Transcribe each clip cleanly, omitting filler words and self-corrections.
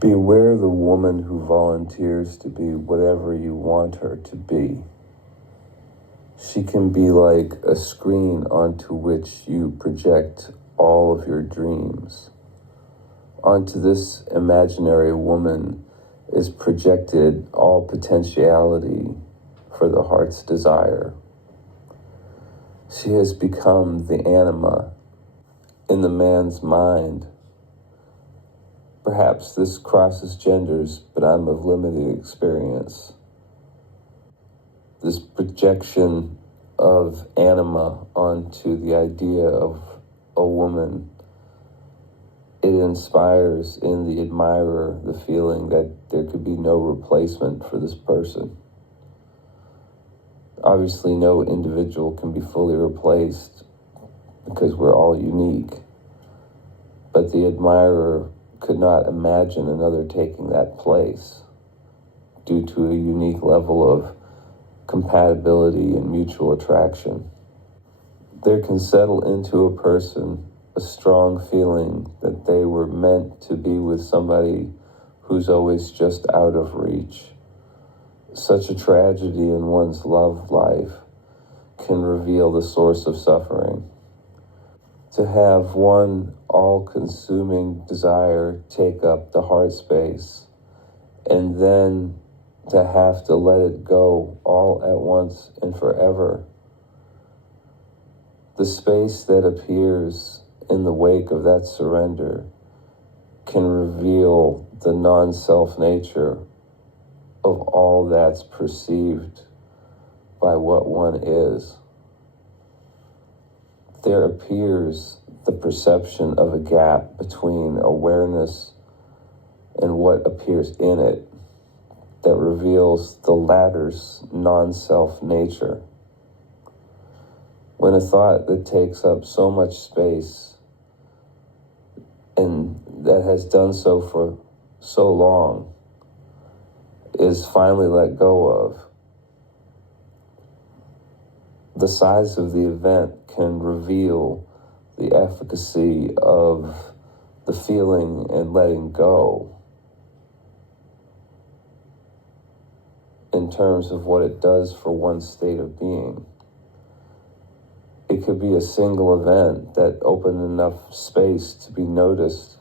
Be aware of the woman who volunteers to be whatever you want her to be. She can be like a screen onto which you project all of your dreams. Onto this imaginary woman is projected all potentiality for the heart's desire. She has become the anima in the man's mind. Perhaps this crosses genders, but I'm of limited experience. This projection of anima onto the idea of a woman, it inspires in the admirer the feeling that there could be no replacement for this person. Obviously, no individual can be fully replaced because we're all unique, but the admirer could not imagine another taking that place due to a unique level of compatibility and mutual attraction. There can settle into a person a strong feeling that they were meant to be with somebody who's always just out of reach. Such a tragedy in one's love life can reveal the source of suffering. To have one all-consuming desire take up the heart space, and then to have to let it go all at once and forever. The space that appears in the wake of that surrender can reveal the non-self nature of all that's perceived by what one is. There appears the perception of a gap between awareness and what appears in it that reveals the latter's non-self nature. When a thought that takes up so much space and that has done so for so long is finally let go of, the size of the event can reveal the efficacy of the feeling and letting go in terms of what it does for one's state of being. It could be a single event that opened enough space to be noticed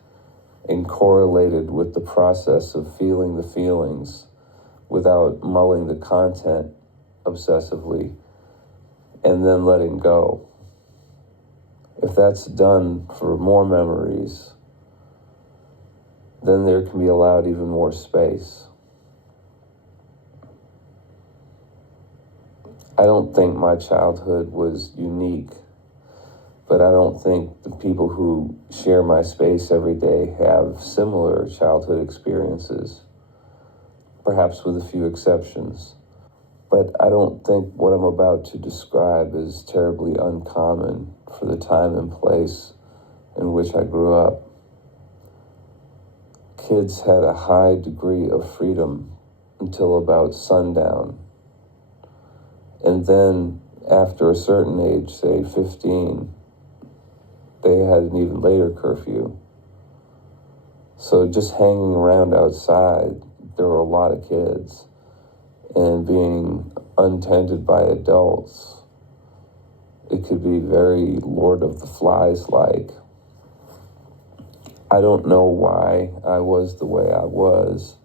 and correlated with the process of feeling the feelings without mulling the content obsessively and then letting go. If that's done for more memories, then there can be allowed even more space. I don't think my childhood was unique, but I don't think the people who share my space every day have similar childhood experiences, perhaps with a few exceptions. But I don't think what I'm about to describe is terribly uncommon for the time and place in which I grew up. Kids had a high degree of freedom until about sundown. And then after a certain age, say 15, they had an even later curfew. So just hanging around outside, there were a lot of kids. And being untended by adults, it could be very Lord of the Flies-like. I don't know why I was the way I was,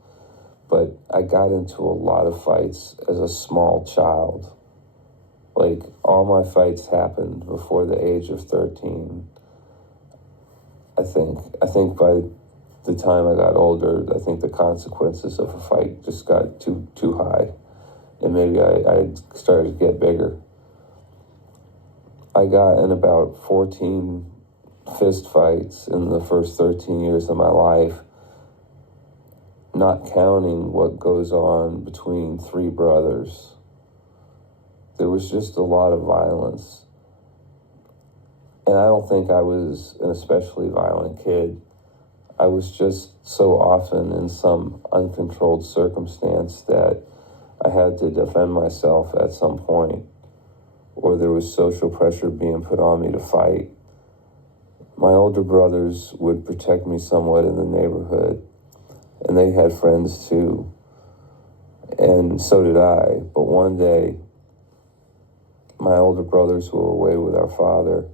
but I got into a lot of fights as a small child. Like, all my fights happened before the age of 13. I think by the time I got older, I think the consequences of a fight just got too high. And maybe I started to get bigger. I got in about 14 fist fights in the first 13 years of my life, not counting what goes on between three brothers. There was just a lot of violence. And I don't think I was an especially violent kid. I was just so often in some uncontrolled circumstance that I had to defend myself at some point, or there was social pressure being put on me to fight. My older brothers would protect me somewhat in the neighborhood, and they had friends too, and so did I. But one day, my older brothers were away with our father,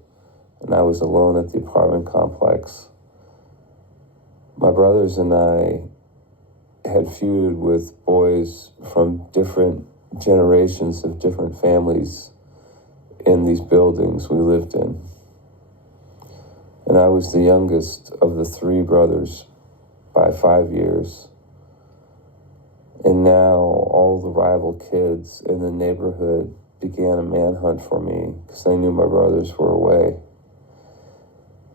and I was alone at the apartment complex. My brothers and I had feuded with boys from different generations of different families in these buildings we lived in. And I was the youngest of the three brothers by 5 years. And now all the rival kids in the neighborhood began a manhunt for me because they knew my brothers were away.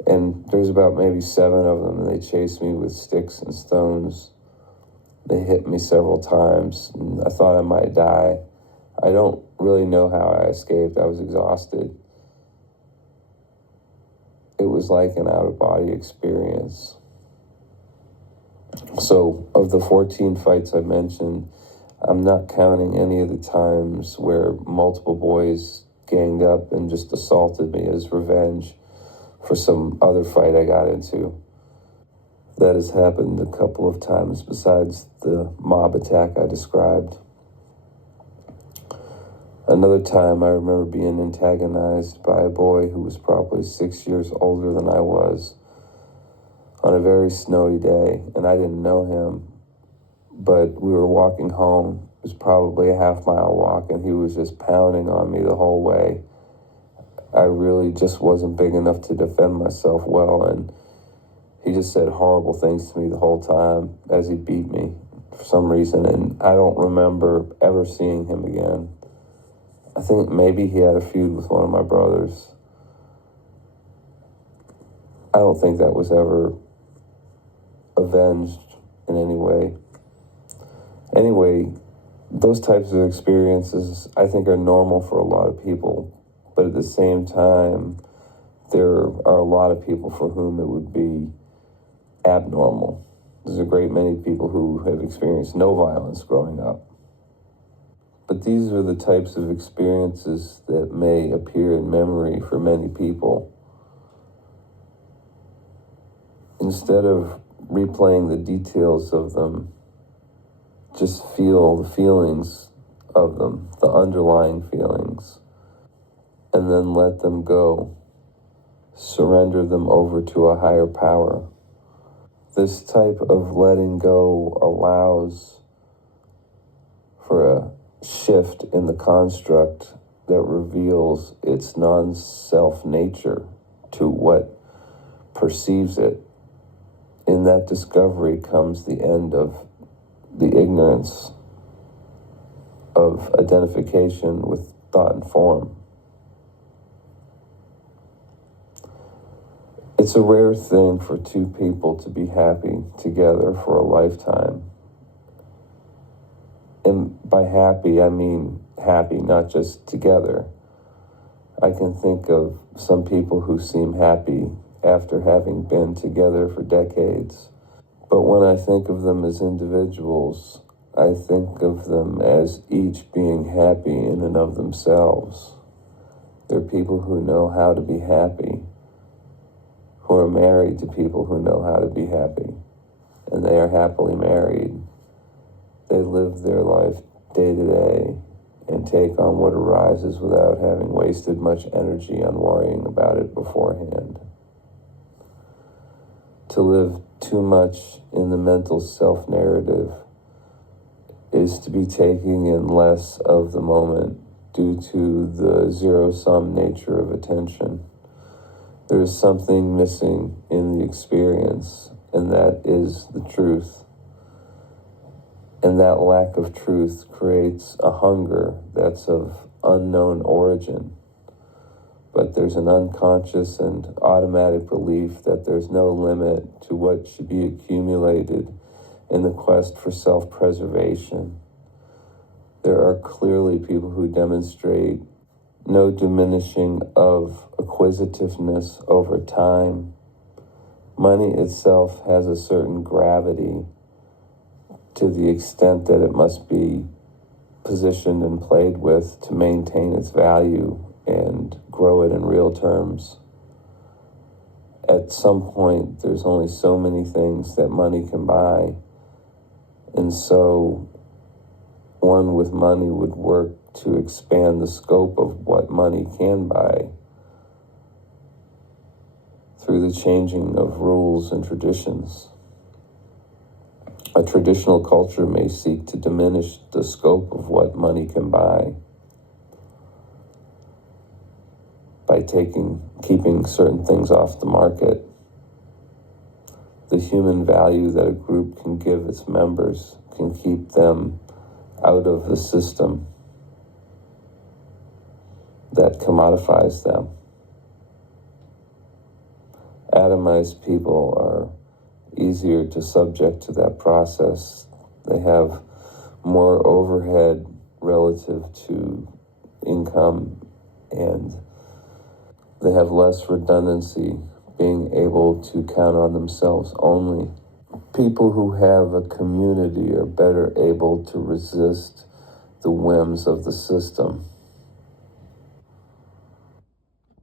And there's about maybe 7 of them, and they chased me with sticks and stones. They hit me several times, and I thought I might die. I don't really know how I escaped. I was exhausted. It was like an out-of-body experience. So, of the 14 fights I mentioned, I'm not counting any of the times where multiple boys ganged up and just assaulted me as revenge for some other fight I got into. That has happened a couple of times besides the mob attack I described. Another time I remember being antagonized by a boy who was probably 6 years older than I was on a very snowy day, and I didn't know him, but we were walking home. It was probably a half-mile walk, and he was just pounding on me the whole way. I really just wasn't big enough to defend myself well, and he just said horrible things to me the whole time as he beat me for some reason, and I don't remember ever seeing him again. I think maybe he had a feud with one of my brothers. I don't think that was ever avenged in any way. Anyway, those types of experiences I think are normal for a lot of people, but at the same time, there are a lot of people for whom it would be abnormal. There's a great many people who have experienced no violence growing up. But these are the types of experiences that may appear in memory for many people. Instead of replaying the details of them, just feel the feelings of them, the underlying feelings, and then let them go. Surrender them over to a higher power. This type of letting go allows for a shift in the construct that reveals its non-self nature to what perceives it. In that discovery comes the end of the ignorance of identification with thought and form. It's a rare thing for two people to be happy together for a lifetime. And by happy, I mean happy, not just together. I can think of some people who seem happy after having been together for decades. But when I think of them as individuals, I think of them as each being happy in and of themselves. They're people who know how to be happy, who are married to people who know how to be happy, and they are happily married. They live their life day to day and take on what arises without having wasted much energy on worrying about it beforehand. To live too much in the mental self-narrative is to be taking in less of the moment due to the zero-sum nature of attention. There is something missing in the experience, and that is the truth. And that lack of truth creates a hunger that's of unknown origin. But there's an unconscious and automatic belief that there's no limit to what should be accumulated in the quest for self-preservation. There are clearly people who demonstrate no diminishing of acquisitiveness over time. Money itself has a certain gravity to the extent that it must be positioned and played with to maintain its value and grow it in real terms. At some point, there's only so many things that money can buy, And so one with money would work to expand the scope of what money can buy through the changing of rules and traditions. A traditional culture may seek to diminish the scope of what money can buy by keeping certain things off the market. The human value that a group can give its members can keep them out of the system that commodifies them. Atomized people are easier to subject to that process. They have more overhead relative to income, and they have less redundancy, being able to count on themselves only. People who have a community are better able to resist the whims of the system.